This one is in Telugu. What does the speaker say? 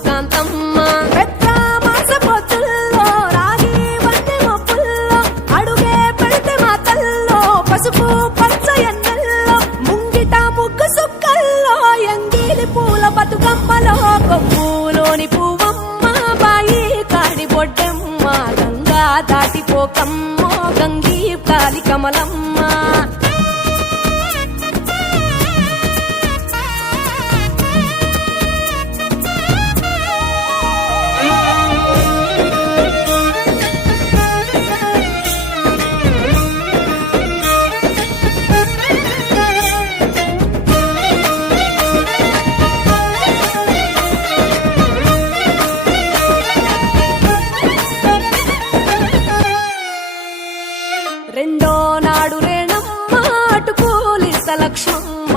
కాంతమ్మ పెద్ద మాస పొత్తుల్లో రాగి వంటి మొప్పుల్లో అడుగే పెడితే మా తల్లో పసుపు పచ్చ ఎన్నెల్లో ముంగిట ముగ్గు సుక్కల్లో ఎంగిలి పూల బతుకమ్మలో కొమ్ములోని పువ్వమ్మ బాయి కాడి బొడ్డెమ్మ గంగా దాటిపోకమ్మో గంగీ కాలి కమలమ్మ రెండో నాడు రేణమ్మ అటు పోలీస లక్ష్మమ్మ